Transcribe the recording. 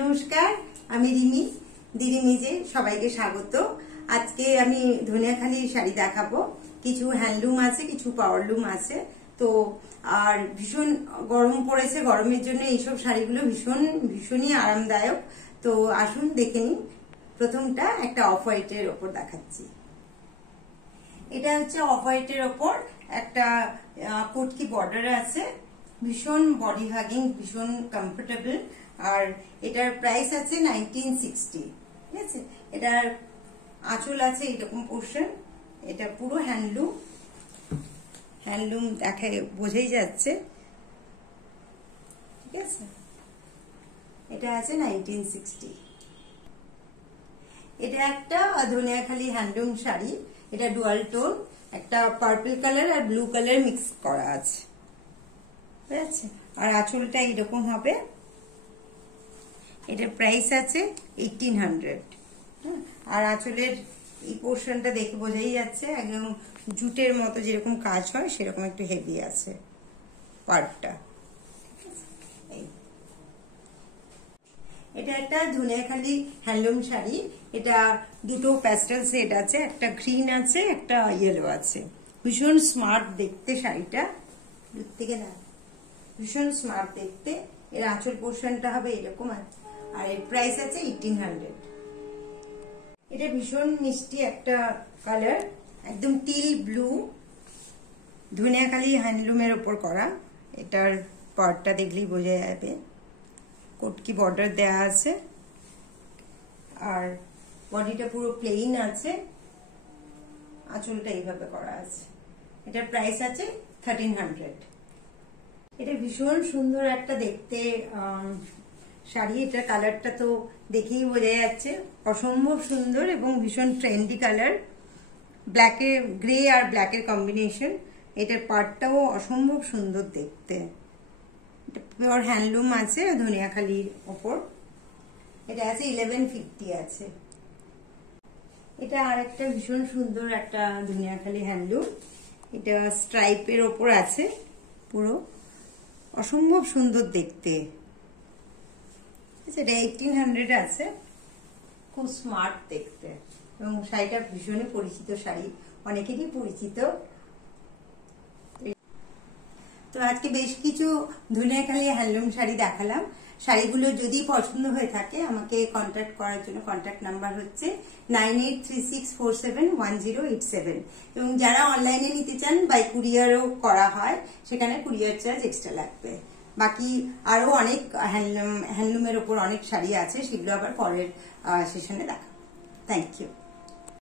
নমস্কার, আমি রিমি দিদিমিজে সবাইকে স্বাগত। আজকে আমি ধনিয়াখালি শাড়ি দেখাবো। কিছু হ্যান্ডলুম আছে, কিছু পাওয়ারলুম আছে। তো আর ভীষণ গরম পড়েছে, গরমের জন্য এইসব শাড়িগুলো ভীষণই আরামদায়ক। তো আসুন দেখে নিন। প্রথমটা একটা অফ হোয়াইটের ওপর দেখাচ্ছি। এটা হচ্ছে অফ হোয়াইটের ওপর একটা কটকি বর্ডার আছে, ভীষণ বডি হাগিং, ভীষণ কমফোর্টেবল। আর এটার প্রাইস আছে 1960। ঠিক আছে, এটার আঁচল আছে এরকম পোর্শন। এটা পুরো হ্যান্ডলুম দেখে বোঝাই যাচ্ছে। ঠিক আছে, এটা আছে 1960। এটা একটা ধনিয়াখালি হ্যান্ডলুম শাড়ি। এটা ডুয়াল টোন, একটা পার্পল কালার আর ব্লু কালার মিক্স করা আছে। ঠিক আছে, আর আঁচলটা এরকম হবে। এটার প্রাইস আছে 1800। আর আঁচলের এই পোর্শনটা দেখে বোঝাই যাচ্ছে একদম জুটের মতো যেরকম কাজ হয় সেরকম একটু হেভি আছে পার্টটা। এটা একটা ধনিয়াখালি হ্যান্ডলুম শাড়ি। এটা দুটো প্যাস্টেল সেট আছে, একটা গ্রিন আছে, একটা ইয়েলো আছে। ভীষণ স্মার্ট দেখতে শাড়িটা, দূর থেকে না ভীষণ স্মার্ট দেখতে। এর আঁচল পোর্শনটা হবে এরকম, আর এর প্রাইস আছে 1800। এটা ভীষণ মিষ্টি একটা কালার, একদম টিল ব্লু, ধনিয়াখালি হ্যান্ডলুমের ওপর করা। এটার পার্টটা দেখলেই বোঝা যাবে। কটকি বর্ডার দেয়া আছে আর বডিটা পুরো প্লেন আছে, আঁচলটা এইভাবে করা আছে। এটার প্রাইস আছে 1300। এটা ভীষণ সুন্দর একটা দেখতে শাড়ি। এটার কালারটা তো দেখেই বোঝা যাচ্ছে, অসম্ভব সুন্দর এবং ভীষণ ট্রেন্ডি কালার। ব্ল্যাকের, গ্রে আর ব্ল্যাকের কম্বিনেশন। এটার পার্টটাও অসম্ভব সুন্দর দেখতে। পিওর হ্যান্ডলুম আছে ধনিয়াখালির ওপর। এটা আছে 1150 আছে। এটা আর একটা ভীষণ সুন্দর একটা ধনিয়াখালি হ্যান্ডলুম। এটা স্ট্রাইপের ওপর আছে, পুরো অসম্ভব সুন্দর দেখতে। এটা 1800 আছে, খুব স্মার্ট দেখতে এবং শাড়িটা ভীষণই পরিচিত শাড়ি, অনেকেরই পরিচিত। তো আজকে বেশ কিছু ধনিয়াখালি হ্যান্ডলুম শাড়ি দেখালাম। শাড়িগুলো যদি পছন্দ হয়ে থাকে আমাকে কন্ট্যাক্ট করার জন্য কন্ট্যাক্ট নাম্বার হচ্ছে 9836471087। এবং যারা অনলাইনে নিতে চান বাই কুরিয়ারও করা হয়, সেখানে কুরিয়ার চার্জ এক্সট্রা লাগবে। বাকি আরো অনেক হ্যান্ডলুমের ওপর অনেক শাড়ি আছে, সেগুলো আবার পরের সেশনে দেখাবো। Thank you.